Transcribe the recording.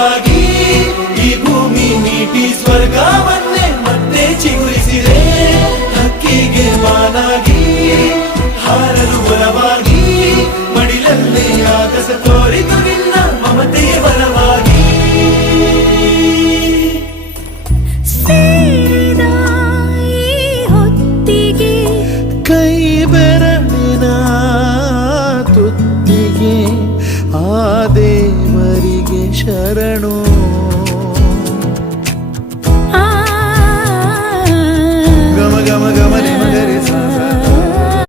ದಾಸವಾಗಿ ಈ ಭೂಮಿ ನೀಟಿ ಸ್ವರ್ಗವನ್ನೇ ಮತ್ತೆ ಚಿಗುರಿಸಿದೆ. ಹಕ್ಕಿಗೆ ಮಾನಾಗಿ ಹಾರಲು ಬಲವಾಗಿ ಮಡಿಲಲ್ಲೇ ಆಗಸ ಶರಣು